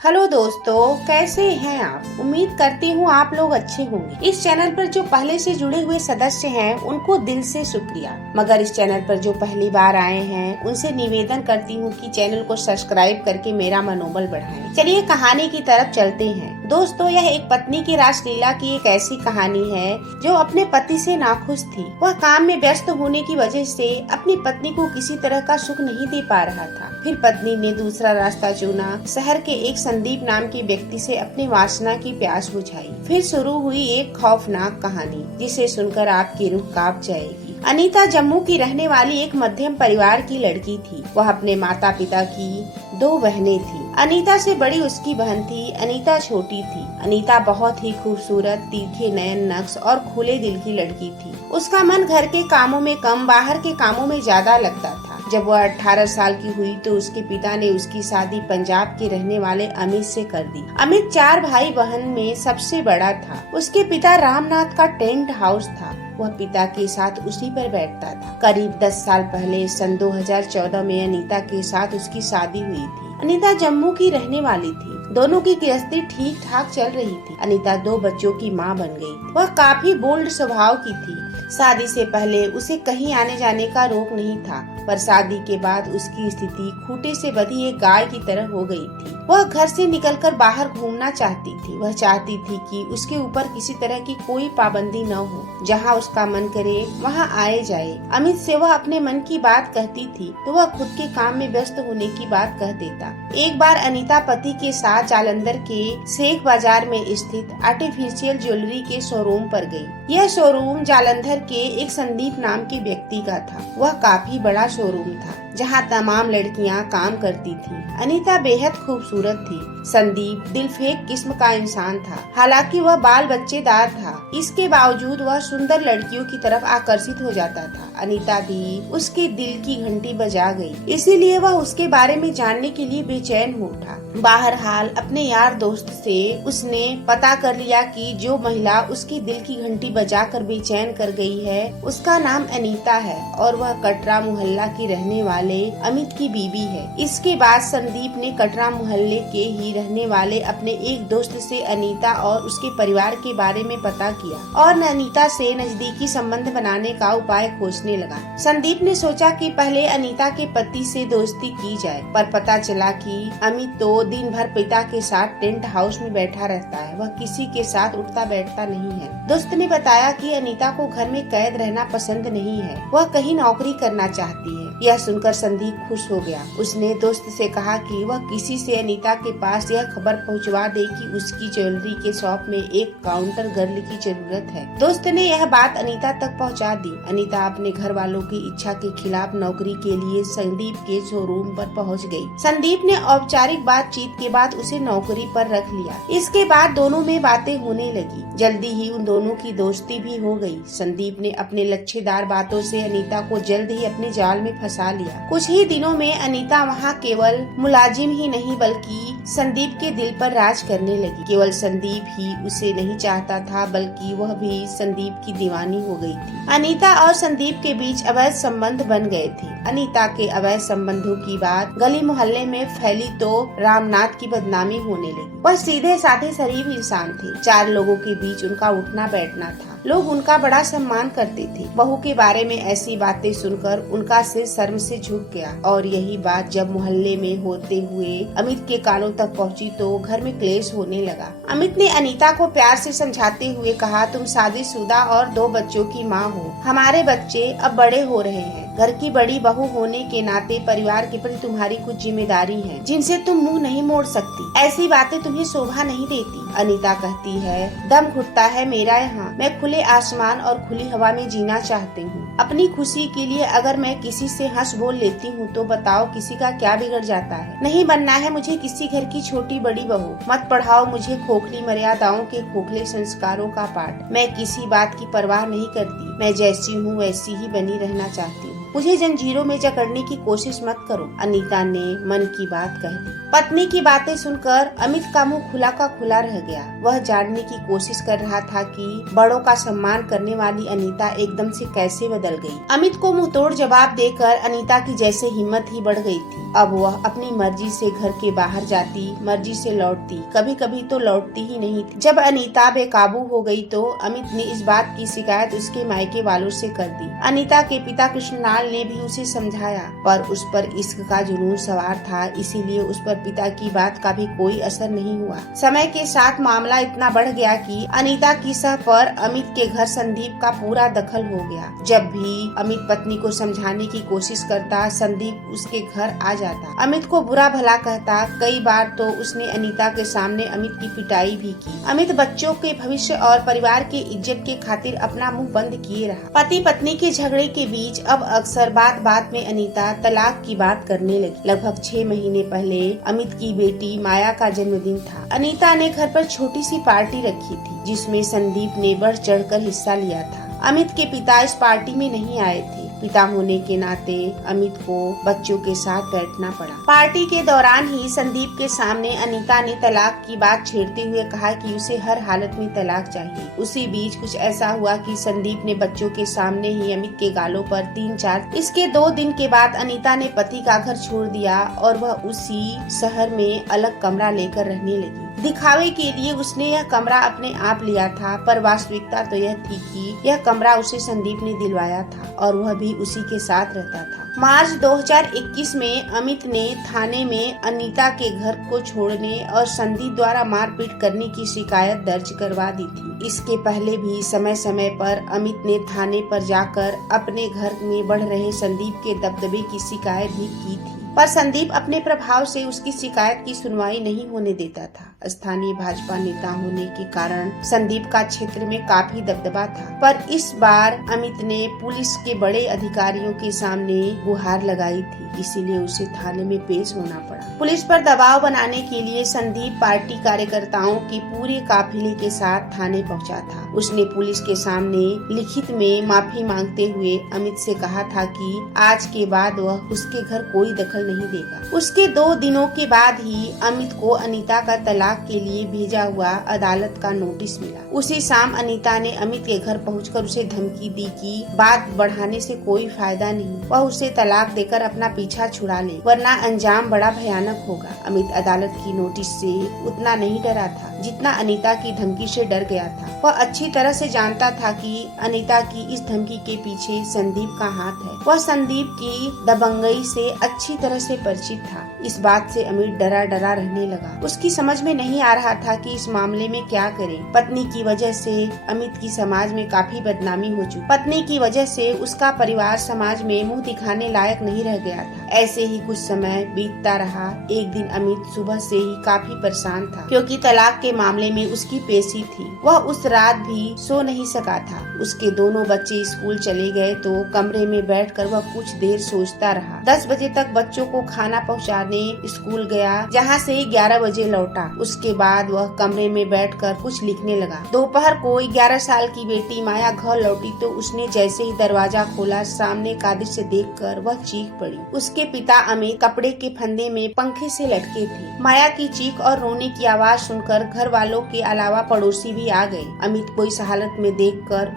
Hello दोस्तों, कैसे हैं आप। उम्मीद करती हूँ आप लोग अच्छे होंगे। इस चैनल पर जो पहले से जुड़े हुए सदस्य हैं उनको दिल से शुक्रिया, मगर इस चैनल पर जो पहली बार आए हैं उनसे निवेदन करती हूँ कि चैनल को सब्सक्राइब करके मेरा मनोबल बढ़ाएं। चलिए कहानी की तरफ चलते हैं। दोस्तों, यह एक पत्नी की रासलीला की एक ऐसी कहानी है जो अपने पति से नाखुश थी। वह काम में व्यस्त होने की वजह से अपनी पत्नी को किसी तरह का सुख नहीं दे पा रहा था। फिर पत्नी ने दूसरा रास्ता चुना। शहर के एक संदीप नाम के व्यक्ति से अपनी वासना की प्यास बुझाई। फिर शुरू हुई एक खौफनाक कहानी जिसे सुनकर आपकी रूह कांप जाएगी। अनीता जम्मू की रहने वाली एक मध्यम परिवार की लड़की थी। वह अपने माता पिता की 2 बहनें थी। अनीता से बड़ी उसकी बहन थी। अनीता छोटी थी। अनीता बहुत ही खूबसूरत, तीखे नयन नक्श और खुले दिल की लड़की थी। उसका मन घर के कामों में कम, बाहर के कामों में ज्यादा लगता था। जब वह 18 साल की हुई तो उसके पिता ने उसकी शादी पंजाब के रहने वाले अमित से कर दी। अमित 4 भाई बहन में सबसे बड़ा था। उसके पिता रामनाथ का टेंट हाउस था। वह पिता के साथ उसी पर बैठता था। करीब 10 साल पहले सन 2014 में अनीता के साथ उसकी शादी हुई थी। अनीता जम्मू की रहने वाली थी। दोनों की गृहस्थी ठीक ठाक चल रही थी। अनीता 2 बच्चों की मां बन गई। वह काफी बोल्ड स्वभाव की थी। शादी से पहले उसे कहीं आने जाने का रोक नहीं था, पर शादी के बाद उसकी स्थिति खूंटे से बंधी एक गाय की तरह हो गई थी। वह घर से निकलकर बाहर घूमना चाहती थी। वह चाहती थी कि उसके ऊपर किसी तरह की कोई पाबंदी न हो। जहाँ उसका मन करे वहाँ आए जाए। अमित से वह अपने मन की बात कहती थी तो वह खुद के काम में व्यस्त होने की बात कह देता। एक बार अनीता पति के साथ जालंधर के शेख बाजार में स्थित आर्टिफिशियल ज्वेलरी के शोरूम पर गई। यह शोरूम जालंधर के एक संदीप नाम के व्यक्ति का था। वह काफी बड़ा शोरूम था जहां तमाम लड़कियां काम करती थीं। अनीता बेहद खूबसूरत थी। संदीप दिलफेक किस्म का इंसान था। हालांकि वह बाल बच्चेदार था, इसके बावजूद वह सुंदर लड़कियों की तरफ आकर्षित हो जाता था। अनीता भी उसके दिल की घंटी बजा गई, इसीलिए वह उसके बारे में जानने के लिए बेचैन हो उठा। बहरहाल अपने यार दोस्त से उसने पता कर लिया कि जो महिला उसके दिल की घंटी बजाकर बेचैन कर गई है उसका नाम अनीता है और वह कटरा मोहल्ला की रहने वाले अमित की बीवी है। इसके बाद संदीप ने कटरा मोहल्ले के ही रहने वाले अपने एक दोस्त से अनीता और उसके परिवार के बारे में पता किया और अनीता से नजदीकी संबंध बनाने का उपाय खोजने लगा। संदीप ने सोचा कि पहले अनीता के पति से दोस्ती की जाए, पर पता चला कि अमित तो दिन भर पिता के साथ टेंट हाउस में बैठा रहता है। वह किसी के साथ उठता बैठता नहीं है। दोस्त ने बताया कि अनीता को घर में कैद रहना पसंद नहीं है, वह कहीं नौकरी करना चाहती है। यह सुनकर संदीप खुश हो गया। उसने दोस्त से कहा कि वह किसी से अनीता के पास यह खबर पहुंचवा दे कि उसकी ज्वेलरी के शॉप में एक काउंटर गर्ल की जरूरत है। दोस्त ने यह बात अनीता तक पहुंचा दी। अनीता अपने घर वालों की इच्छा के खिलाफ नौकरी के लिए संदीप के शोरूम पर पहुंच गई। संदीप ने औपचारिक बातचीत के बाद उसे नौकरी पर रख लिया। इसके बाद दोनों में बातें होने लगी। जल्दी ही उन दोनों की दोस्ती भी हो गई। संदीप ने अपने लच्छेदार बातों से अनीता को जल्द ही अपने जाल में फंसा लिया। कुछ ही दिनों में अनीता वहाँ केवल मुलाजिम ही नहीं बल्कि संदीप के दिल पर राज करने लगी। केवल संदीप ही उसे नहीं चाहता था बल्कि वह भी संदीप की दीवानी हो गई थी। अनीता और संदीप के बीच अवैध संबंध बन गए थे। अनीता के अवैध संबंधों की बात गली मोहल्ले में फैली तो रामनाथ की बदनामी होने लगी। वह सीधे साधे शरीफ इंसान थे। 4 लोगों के बीच उनका उठना बैठना था। लोग उनका बड़ा सम्मान करते थे। बहू के बारे में ऐसी बातें सुनकर उनका सिर शर्म से झुक गया और यही बात जब मोहल्ले में होते हुए अमित के कानों तक पहुंची तो घर में क्लेश होने लगा। अमित ने अनीता को प्यार से समझाते हुए कहा, तुम शादीशुदा और 2 बच्चों की माँ हो। हमारे बच्चे अब बड़े हो रहे हैं। घर की बड़ी बहू होने के नाते परिवार के प्रति तुम्हारी कुछ जिम्मेदारी है जिनसे तुम मुंह नहीं मोड़ सकती। ऐसी बातें तुम्हें शोभा नहीं देती। अनीता कहती है, दम घुटता है मेरा यहाँ। मैं खुले आसमान और खुली हवा में जीना चाहती हूँ। अपनी खुशी के लिए अगर मैं किसी से हंस बोल लेती हूँ तो बताओ किसी का क्या बिगड़ जाता है। नहीं बनना है मुझे किसी घर की छोटी बड़ी बहू। मत पढ़ाओ मुझे खोखली मर्यादाओं के खोखले संस्कारों का पाठ। मैं किसी बात की परवाह नहीं करती। मैं जैसी हूँ वैसी ही बनी रहना चाहती हूँ। मुझे जंजीरों में जकड़ने की कोशिश मत करो, अनीता ने मन की बात कह दी। पत्नी की बातें सुनकर अमित का मुंह खुला का खुला रह गया। वह जानने की कोशिश कर रहा था कि बड़ों का सम्मान करने वाली अनीता एकदम से कैसे बदल गई। अमित को मुंहतोड़ जवाब देकर अनीता की जैसे हिम्मत ही बढ़ गई थी। अब वह अपनी मर्जी से घर के बाहर जाती, मर्जी से लौटती, कभी कभी तो लौटती ही नहीं थी। जब अनीता बेकाबू हो गई तो अमित ने इस बात की शिकायत उसके मायके वालों से कर दी। अनीता के पिता कृष्णलाल ने भी उसे समझाया, पर उस पर इश्क का जुनून सवार था, इसीलिए उस पर पिता की बात का भी कोई असर नहीं हुआ। समय के साथ मामला इतना बढ़ गया कि अनीता की सह पर अमित के घर संदीप का पूरा दखल हो गया। जब भी अमित पत्नी को समझाने की कोशिश करता, संदीप उसके घर आ जाता, अमित को बुरा भला कहता। कई बार तो उसने अनीता के सामने अमित की पिटाई भी की। अमित बच्चों के भविष्य और परिवार की इज्जत के खातिर अपना मुंह बंद किए रहा। पति पत्नी के झगड़े के बीच अब अक्सर बात बात में अनीता तलाक की बात करने लगी। लगभग 6 महीने पहले अमित की बेटी माया का जन्मदिन था। अनीता ने घर पर छोटी सी पार्टी रखी थी, जिसमें संदीप ने बढ़ चढ़कर हिस्सा लिया था। अमित के पिता इस पार्टी में नहीं आए थे। पिता होने के नाते अमित को बच्चों के साथ बैठना पड़ा। पार्टी के दौरान ही संदीप के सामने अनीता ने तलाक की बात छेड़ते हुए कहा कि उसे हर हालत में तलाक चाहिए। उसी बीच कुछ ऐसा हुआ कि संदीप ने बच्चों के सामने ही अमित के गालों पर 3-4। इसके 2 दिन के बाद अनीता ने पति का घर छोड़ दिया और वह उसी शहर में अलग कमरा लेकर रहने लगी। दिखावे के लिए उसने यह कमरा अपने आप लिया था, पर वास्तविकता तो यह थी कि यह कमरा उसे संदीप ने दिलवाया था और वह भी उसी के साथ रहता था। मार्च 2021 में अमित ने थाने में अनीता के घर को छोड़ने और संदीप द्वारा मारपीट करने की शिकायत दर्ज करवा दी थी। इसके पहले भी समय समय पर अमित ने थाने पर जाकर अपने घर में बढ़ रहे संदीप के दबदबे की शिकायत भी की थी, पर संदीप अपने प्रभाव से उसकी शिकायत की सुनवाई नहीं होने देता था। स्थानीय भाजपा नेता होने के कारण संदीप का क्षेत्र में काफी दबदबा था, पर इस बार अमित ने पुलिस के बड़े अधिकारियों के सामने गुहार लगाई थी, इसीलिए उसे थाने में पेश होना पड़ा। पुलिस पर दबाव बनाने के लिए संदीप पार्टी कार्यकर्ताओं की पूरे काफिले के साथ थाने पहुंचा था। उसने पुलिस के सामने लिखित में माफी मांगते हुए अमित से कहा था कि आज के बाद वह उसके घर कोई दखल नहीं देगा। उसके 2 दिनों के बाद ही अमित को अनीता का तलाक के लिए भेजा हुआ अदालत का नोटिस मिला। उसी शाम अनीता ने अमित के घर पहुंचकर उसे धमकी दी कि बात बढ़ाने से कोई फायदा नहीं, वह उसे तलाक देकर अपना पीछा छुड़ा ले, वरना अंजाम बड़ा भयानक होगा। अमित अदालत की नोटिस से उतना नहीं डरा था जितना अनीता की धमकी से डर गया था। वह अच्छी तरह से जानता था कि अनीता की इस धमकी के पीछे संदीप का हाथ है। वह संदीप की दबंगई से अच्छी तरह से परिचित था। इस बात से अमित डरा डरा रहने लगा। उसकी समझ में नहीं आ रहा था कि इस मामले में क्या करे। पत्नी की वजह से अमित की समाज में काफी बदनामी हो चुकी। पत्नी की वजह से उसका परिवार समाज में मुंह दिखाने लायक नहीं रह गया था। ऐसे ही कुछ समय बीतता रहा। एक दिन अमित सुबह से ही काफी परेशान था, क्योंकि तलाक के मामले में उसकी पेशी थी। वह उस रात भी सो नहीं सका था। उसके दोनों बच्चे स्कूल चले गए तो कमरे में बैठकर वह कुछ देर सोचता रहा। 10 बजे तक बच्चों को खाना पहुंचाने स्कूल गया, जहां से 11 बजे लौटा। उसके बाद वह कमरे में बैठकर कुछ लिखने लगा। दोपहर को 11 साल की बेटी माया घर लौटी तो उसने जैसे ही दरवाजा खोला, सामने का दृश्य देखकर वह चीख पड़ी। उसके पिता अमित कपड़े के फंदे में पंखे से लटके थे। माया की चीख और रोने की आवाज सुनकर घर वालों के अलावा पड़ोसी भी आ गए। अमित को इस हालत में देखकर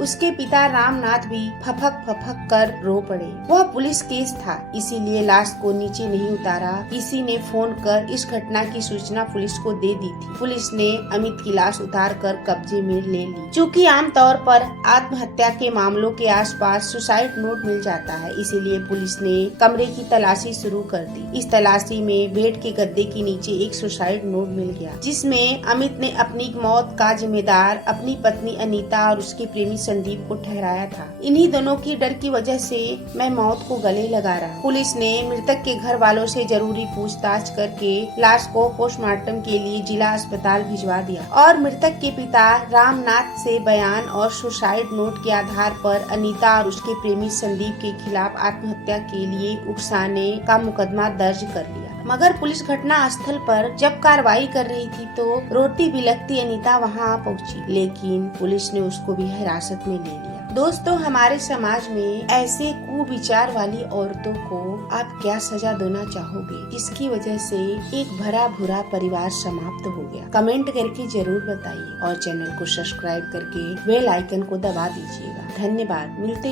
उसके पिता रामनाथ भी फफक फफक कर रो पड़े। वह पुलिस केस था, इसीलिए लाश को नीचे नहीं उतारा। किसी ने फोन कर इस घटना की सूचना पुलिस को दे दी थी। पुलिस ने अमित की लाश उतारकर कब्जे में ले ली। चूँकि आमतौर पर आत्महत्या के मामलों के आसपास सुसाइड नोट मिल जाता है, इसीलिए पुलिस ने कमरे की तलाशी शुरू कर दी। इस तलाशी में बेड के गद्दे के नीचे एक सुसाइड नोट मिल गया, जिसमें अमित ने अपनी मौत का जिम्मेदार अपनी पत्नी अनीता और उसके प्रेमी संदीप को ठहराया था। इन्हीं दोनों की डर की वजह से मैं मौत को गले लगा रहा। पुलिस ने मृतक के घर वालों से जरूरी पूछताछ करके लाश को पोस्टमार्टम के लिए जिला अस्पताल भिजवा दिया और मृतक के पिता रामनाथ से बयान और सुसाइड नोट के आधार पर अनीता और उसके प्रेमी संदीप के खिलाफ आत्महत्या के लिए उकसाने का मुकदमा दर्ज कर लिया। मगर पुलिस घटना स्थल पर जब कार्रवाई कर रही थी तो रोती बिलखती अनीता वहां पहुंची, लेकिन पुलिस ने उसको भी हिरासत में ले लिया। दोस्तों, हमारे समाज में ऐसे कुविचार वाली औरतों को आप क्या सजा देना चाहोगे, जिसकी वजह से एक भरा भूरा परिवार समाप्त हो गया? कमेंट करके जरूर बताइए और चैनल को सब्सक्राइब करके बेल आइकन को दबा दीजिएगा। धन्यवाद। मिलते